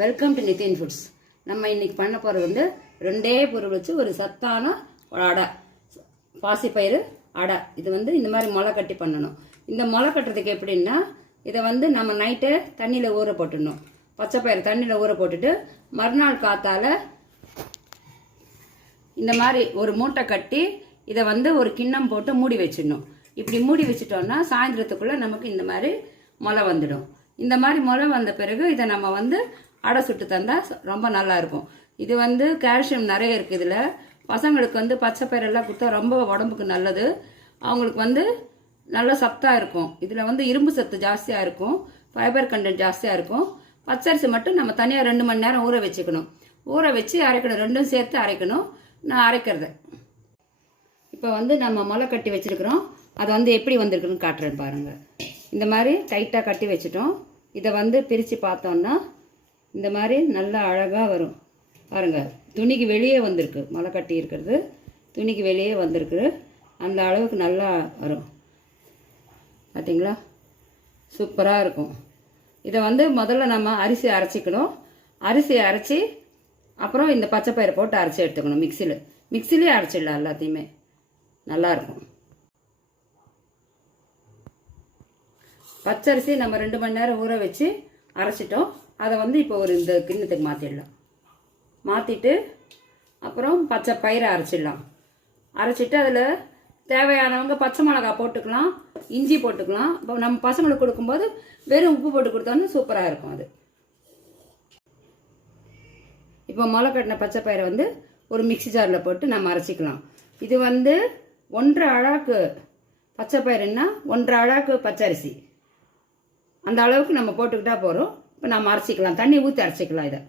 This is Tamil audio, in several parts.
Welcome to Nitin foods. நம்ம இன்னைக்கு பண்ண போகிறது வந்து ரெண்டே பொருள் வச்சு ஒரு சத்தான ஒரு அடை, பாசிப்பயிறு அடை. இது வந்து இந்த மாதிரி முளை கட்டி பண்ணணும். இந்த முளை கட்டுறதுக்கு எப்படின்னா, இதை வந்து நம்ம நைட்டே தண்ணியில் ஊற போட்டுடணும். பச்சைப்பயிறு தண்ணியில் ஊற போட்டுட்டு மறுநாள் காத்தால இந்த மாதிரி ஒரு மூட்டை கட்டி இதை வந்து ஒரு கிண்ணம் போட்டு மூடி வச்சிடணும். இப்படி மூடி வச்சிட்டோம்னா சாயந்தரத்துக்குள்ளே நமக்கு இந்த மாதிரி முளை வந்துடும். இந்த மாதிரி முளை வந்த பிறகு இதை நம்ம வந்து அடை சுட்டு தந்தால் ரொம்ப நல்லா இருக்கும். இது வந்து கால்சியம் நிறைய இருக்குது. இதில் பசங்களுக்கு வந்து பச்சை பயிரெல்லாம் கொடுத்தா ரொம்ப உடம்புக்கு நல்லது. அவங்களுக்கு வந்து நல்ல சத்தாக இருக்கும். இதில் வந்து இரும்பு சத்து ஜாஸ்தியாக இருக்கும், ஃபைபர் கண்டென்ட் ஜாஸ்தியாக இருக்கும். பச்சரிசி மட்டும் நம்ம தனியாக 2 மணி நேரம் ஊற வச்சுக்கணும். ஊற வச்சு அரைக்கணும், ரெண்டும் சேர்த்து அரைக்கணும். நான் அரைக்கிறது இப்போ வந்து நம்ம முளை கட்டி வச்சுருக்கிறோம். அது வந்து எப்படி வந்திருக்குன்னு காட்டுறேன் பாருங்கள். இந்த மாதிரி டைட்டாக கட்டி வச்சுட்டோம். இதை வந்து பிரித்து பார்த்தோன்னா இந்த மாதிரி நல்லா அழகாக வரும் பாருங்கள். துணிக்கு வெளியே வந்திருக்கு, முளை கட்டி இருக்கிறது துணிக்கு வெளியே வந்திருக்கு. அந்த அளவுக்கு நல்லா வரும் பார்த்தீங்களா, சூப்பராக இருக்கும். இதை வந்து முதல்ல நம்ம அரிசி அரைச்சிக்கணும். அரிசியை அரைச்சி அப்புறம் இந்த பச்சைப்பயிரை போட்டு அரைச்சி எடுத்துக்கணும். மிக்சிலே அரைச்சிடலாம், எல்லாத்தையுமே நல்லாயிருக்கும். பச்சரிசி நம்ம 2 மணி நேரம் ஊற வச்சு அரைச்சிட்டோம். அதை வந்து இப்போ ஒரு இந்த கிண்ணத்துக்கு மாற்றிடலாம். மாற்றிட்டு அப்புறம் பச்சை பயிரை அரைச்சிடலாம். அரைச்சிட்டு அதில் தேவையானவங்க பச்சை மிளகாய் போட்டுக்கலாம், இஞ்சி போட்டுக்கலாம். இப்போ நம்ம பசங்களுக்கு கொடுக்கும்போது வெறும் உப்பு போட்டு கொடுத்தோன்னா சூப்பராக இருக்கும் அது. இப்போ முளை கட்டின பச்சை பயிரை வந்து ஒரு மிக்சி ஜாரில் போட்டு நம்ம அரைச்சிக்கலாம். இது வந்து 1.5 அழாக்கு பச்சை பயிறுன்னா 1.5 அழாக்கு பச்சரிசி, அந்த அளவுக்கு நம்ம போட்டுக்கிட்டா போகிறோம். இப்போ நம்ம அரைச்சிக்கலாம், தண்ணி ஊற்றி அரைச்சிக்கலாம். இதை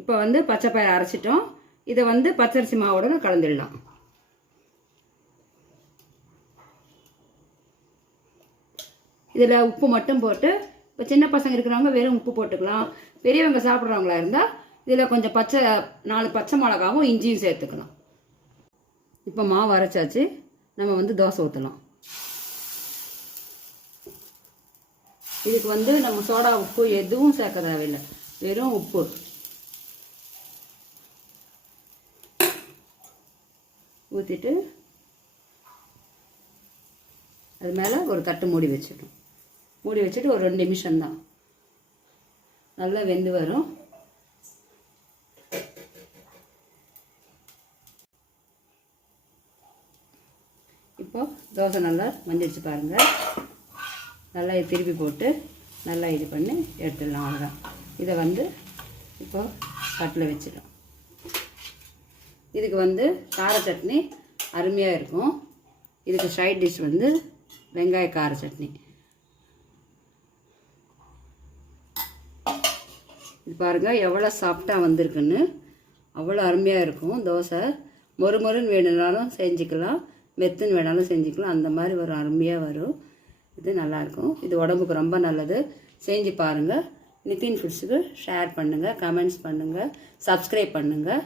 இப்போ வந்து பச்சை பயிரை அரைச்சிட்டோம். இதை வந்து பச்சரிசி மாவோட கலந்துடலாம். இதில் உப்பு மட்டும் போட்டு, இப்போ சின்ன பசங்க இருக்கிறவங்க வெறும் உப்பு போட்டுக்கலாம். பெரியவங்க சாப்பிட்றவங்களா இருந்தால் இதில் கொஞ்சம் 4 பச்சை மிளகாவும் இஞ்சியும் சேர்த்துக்கலாம். இப்போ மாவு அரைச்சாச்சு. நம்ம வந்து தோசை ஊற்றலாம். இதுக்கு வந்து நம்ம சோடா உப்பு எதுவும் சேர்க்க தேவையில்லை, வெறும் உப்பு. ஊற்றிட்டு அது மேலே ஒரு தட்டு மூடி வச்சுட்டோம். மூடி வச்சுட்டு ஒரு 2 நிமிஷம்தான், நல்லா வெந்து வரும். இப்போ தோசை நல்லா மஞ்சிடுச்சு பாருங்கள். நல்லா திருப்பி போட்டு நல்லா இது பண்ணி எடுத்துடலாம். அவ்வளோதான். இதை வந்து இப்போ தட்டில் வச்சிடும். இதுக்கு வந்து கார சட்னி அருமையாக இருக்கும். இதுக்கு சைட் டிஷ் வந்து வெங்காய கார சட்னி. இது பாருங்கள் எவ்வளோ சாஃப்டாக வந்திருக்குன்னு, அவ்வளோ அருமையாக இருக்கும். தோசை மொறுமொறுன்னு வேணுனாலும் செஞ்சுக்கலாம், மெத்துன்னு வேணாலும் செஞ்சுக்கலாம். அந்த மாதிரி ஒரு அருமையாக வரும். இது நல்லாயிருக்கும். இது உடம்புக்கு ரொம்ப நல்லது. செஞ்சு பாருங்கள். நிதின் ஃபுட்ஸுக்கு ஷேர் பண்ணுங்கள், கமெண்ட்ஸ் பண்ணுங்கள், சப்ஸ்கிரைப் பண்ணுங்கள்.